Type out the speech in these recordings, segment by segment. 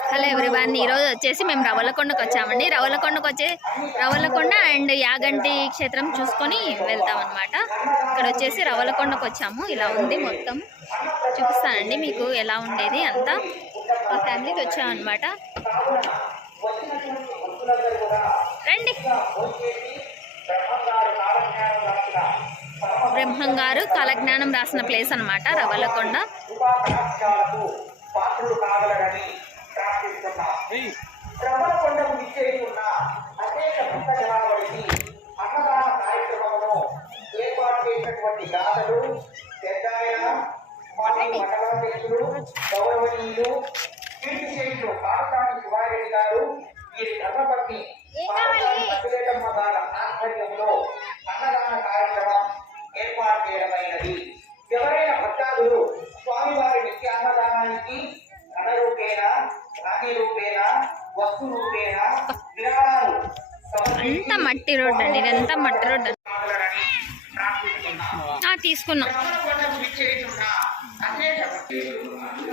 Hello everyone, ఈరోజు వచ్చేసి మేము రవలకొండకు వచ్చామండి. రవలకొండ అండ్ యాగంటి క్షేత్రం చూసుకొని వెళ్తాం అనమాట. ఇక్కడ వచ్చేసి రవలకొండకు వచ్చాము. ఇలా ఉంది మొత్తం, చూపిస్తానండి మీకు ఎలా ఉండేది అంతా. మా ఫ్యామిలీకి వచ్చామన్నమాట. రండి. బ్రహ్మంగారు కాలజ్ఞానం రాసిన ప్లేస్ అనమాట రవలకొండ. ఎవరైనా భక్తాదులు స్వామివారి నిత్య అన్నదానానికి ధన రూపేణ, ధాన్య రూపేణ, వస్తు రూపేణ విరాళాలు అంతా మట్టి రోడ్ అండి. ఇదంతా మట్టి రోడ్ తీసుకున్నాం.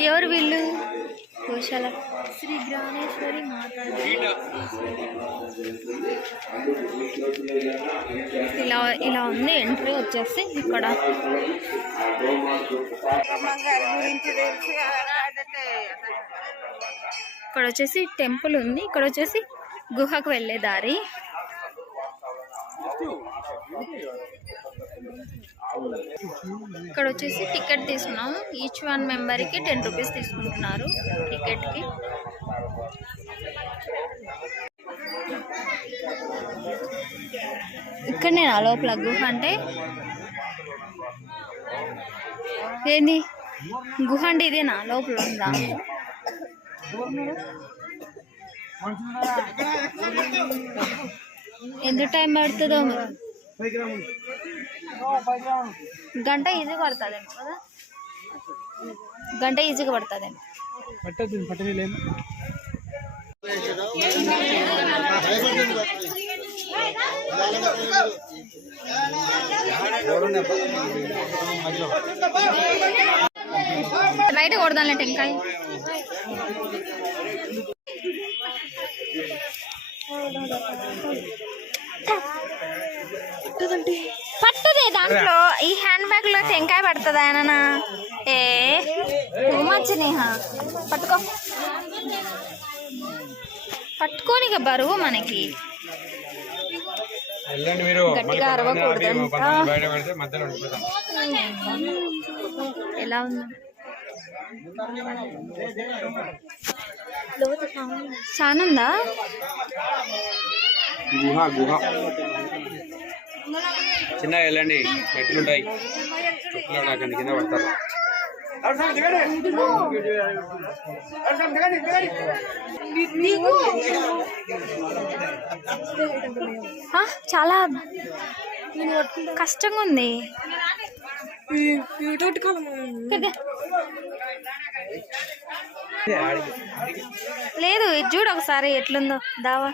ఎవరు వీళ్ళు? గోశాల శ్రీ గ్రామేశ్వరి మాత. ఇలా ఉంది ఎంట్రీ వచ్చేసి. ఇక్కడ వచ్చేసి టెంపుల్ ఉంది. ఇక్కడ వచ్చేసి గుహకు వెళ్ళే దారి. ఇక్కడ వచ్చేసి టికెట్ తీసుకున్నాము. ఈచ్ 1 మెంబర్కి 10 రూపీస్ తీసుకుంటున్నారు టికెట్కి. ఇక్కడనే లోపల గుహ అంటే ఏంది? గుహ అంటే ఇదేనా? లోపల ఉందా? ఎంత టైం పడుతుందో? గంట ఈజీగా పడుతుందేమో కదా. గంట ఈజీగా పడుతుందేమో. బయట కొడదాంలే టెంకాయ. పట్టదే దాంట్లో. ఈ హ్యాండ్ బ్యాగ్ లో టెంకాయ పడుతుందా ఏమన్నా? మంచినేహ పట్టుకోని బరువు మనకి. గట్టిగా అరవకూడదంట. ఎలా ఉంది? చానుందా? చిన్నగా వెళ్ళండి, ఎట్లుంటాయి కింద పడతారు. చాలా కష్టంగా ఉంది. లేదు, ఇది చూడు ఒకసారి ఎట్లుందో దావా.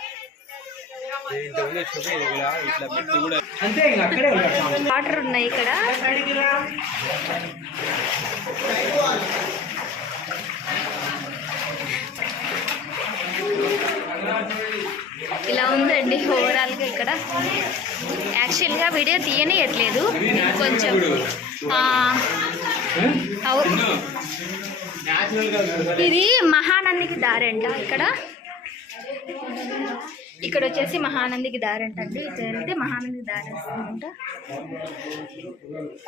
వాటర్ ఉన్నాయి ఇక్కడ. ఇలా ఉందండి ఓవరాల్గా ఇక్కడ. యాక్చువల్గా వీడియో తీయనియట్లేదు కొంచెం. ఇది మహానందికి దారంట. ఇక్కడ వచ్చేసి మహానందికి దారంట అండి. ఇటు వెళ్తే మహానందికి దారి వస్తుందంట.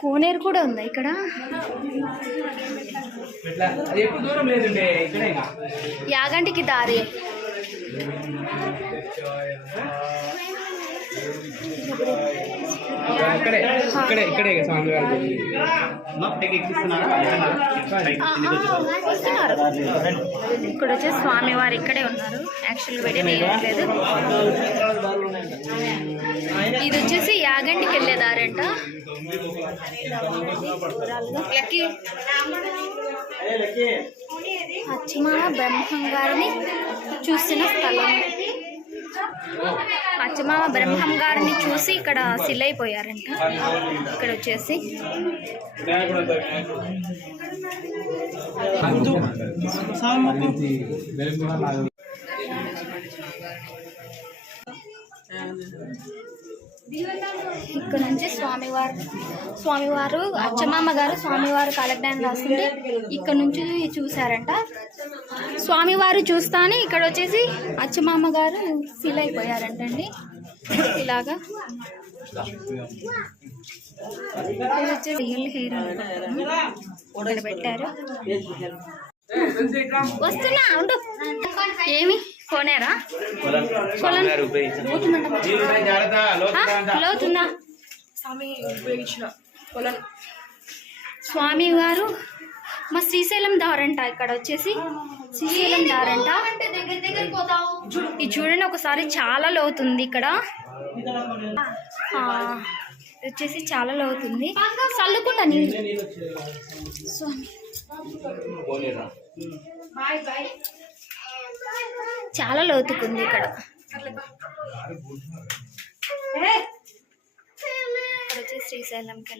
కోనేరు కూడా ఉంది ఇక్కడ. యాగంటికి దారి. ఇక్కడ వచ్చే స్వామివారు ఇక్కడే ఉన్నారు. యాక్చువల్ వీడియో తీయట్లేదు. ఇది వచ్చేసి యాగంటికి వెళ్ళేదారంట. అచ్చిమాల బ్రహ్మంగారిని చూసిన స్థలం. అచ్చమామ బ్రహ్మం గారిని చూసి ఇక్కడ సిల్ అయిపోయారంట. ఇక్కడ వచ్చేసి ఇక్కడ నుంచి స్వామివారు అచ్చమామ గారు స్వామివారు కాలజ్ఞానం రాస్తుంటే ఇక్కడ నుంచి చూసారంట. స్వామివారు చూస్తానే ఇక్కడ వచ్చేసి అచ్చమామ గారు ఫీల్ అయిపోయారంటండి. ఇలాగా వచ్చేసి రియల్ హెయిర్ ఇక్కడ పెట్టారు. వస్తున్నా ఉండు. ఏమి కొనేరా? లోతుందా? స్వామి గారు మా శ్రీశైలం దారంట. ఇక్కడ వచ్చేసి శ్రీశైలం దారంట. ఇది చూడండి ఒకసారి, చాలా లోతుంది ఇక్కడ. వచ్చేసి చాలా లోతుంది. చల్లుకుంటా నీళ్ళు. స్వామి చాలా లోతుకుంది ఇక్కడ. వచ్చి శ్రీశైలంకి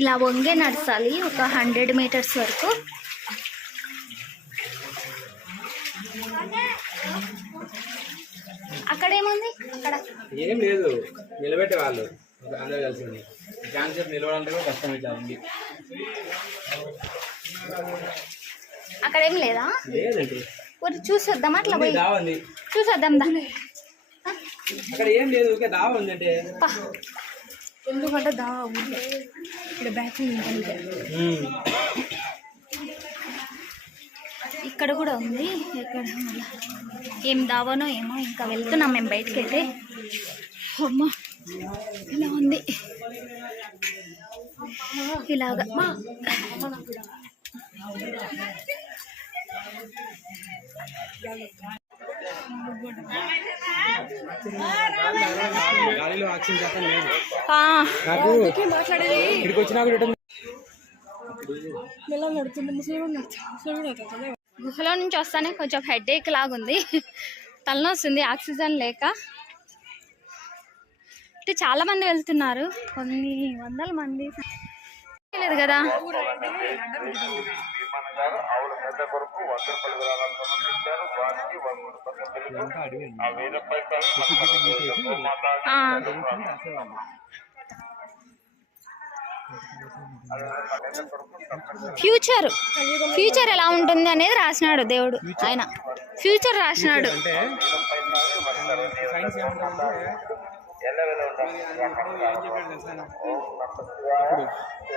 ఇలా వంగే నడచాలి ఒక 100 మీటర్స్ వరకు. అక్కడ ఏముంది? అక్కడ ఏం లేదు, నిలబెట్టే వాళ్ళు అందరూ కలిసి కాన్సెప్ట్ నిలవడానికి కూడా కష్టం అవుతుంది. అక్కడ ఏం లేదా? లేదండి, చూసొద్దాం. అట్లా పోయి చూసొద్దాం. అక్కడ ఏం లేదు, దావా ఉంది అంటే. ఎందుకంటే దావా ఉంది ఇక్కడ. బ్యాకింగ్ ఇక్కడ కూడా ఉంది. ఎక్కడ ఏం దావానో ఏమో. ఇంకా వెళ్తున్నాం మేము బయటకి అయితే. అమ్మా ఇలా ఉంది. ఇలాగా గాలిలో ఆక్సిజన్ శాతం లేదు. ఇక్కడికి వచ్చినా కూడా గుహలో నుంచి వస్తానే కొంచెం హెడేక్ లాగుంది, తలనొస్తుంది ఆక్సిజన్ లేక. అంటే చాలా మంది వెళ్తున్నారు, కొన్ని వందల మంది లేదు కదా. ఫ్యూచర్ ఎలా ఉంటుంది అనేది రాసినాడు దేవుడు. ఆయన ఫ్యూచర్ రాసినాడు.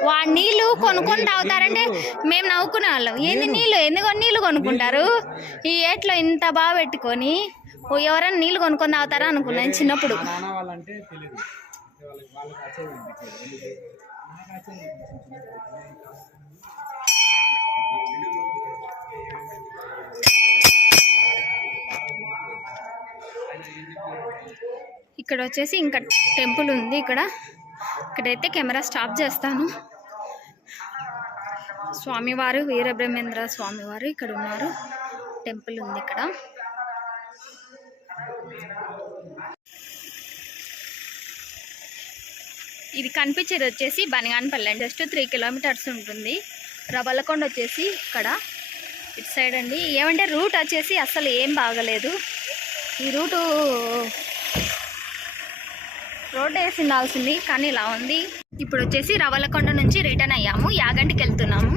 వాడు నీళ్ళు కొనుక్కొని తాగుతారంటే మేము నవ్వుకునే వాళ్ళం. ఏంది నీళ్ళు, ఎందుకు నీళ్ళు కొనుక్కుంటారు ఈ ఏట్లో ఇంత బాగా పెట్టుకొని? ఎవరైనా నీళ్ళు కొనుక్కొని తాగుతారా అనుకున్నాను చిన్నప్పుడు. ఇక్కడ వచ్చేసి ఇంకా టెంపుల్ ఉంది. ఇక్కడైతే కెమెరా స్టాప్ చేస్తాను. స్వామివారు వీరబ్రహ్మేంద్ర స్వామివారు ఇక్కడ ఉన్నారు. టెంపుల్ ఉంది ఇక్కడ. ఇది కనిపించేది వచ్చేసి బనగానపల్లి అండి. జస్ట్ 3 కిలోమీటర్స్ ఉంటుంది. రవలకొండ వచ్చేసి ఇక్కడ ఇటు సైడ్ అండి. ఏమంటే రూట్ వచ్చేసి అసలు ఏం బాగలేదు. ఈ రోడ్డు వేసిండాల్సింది కానీ ఇలా ఉంది. ఇప్పుడు వచ్చేసి రవలకొండ నుంచి రిటర్న్ అయ్యాము, యాగంటికి వెళ్తున్నాము.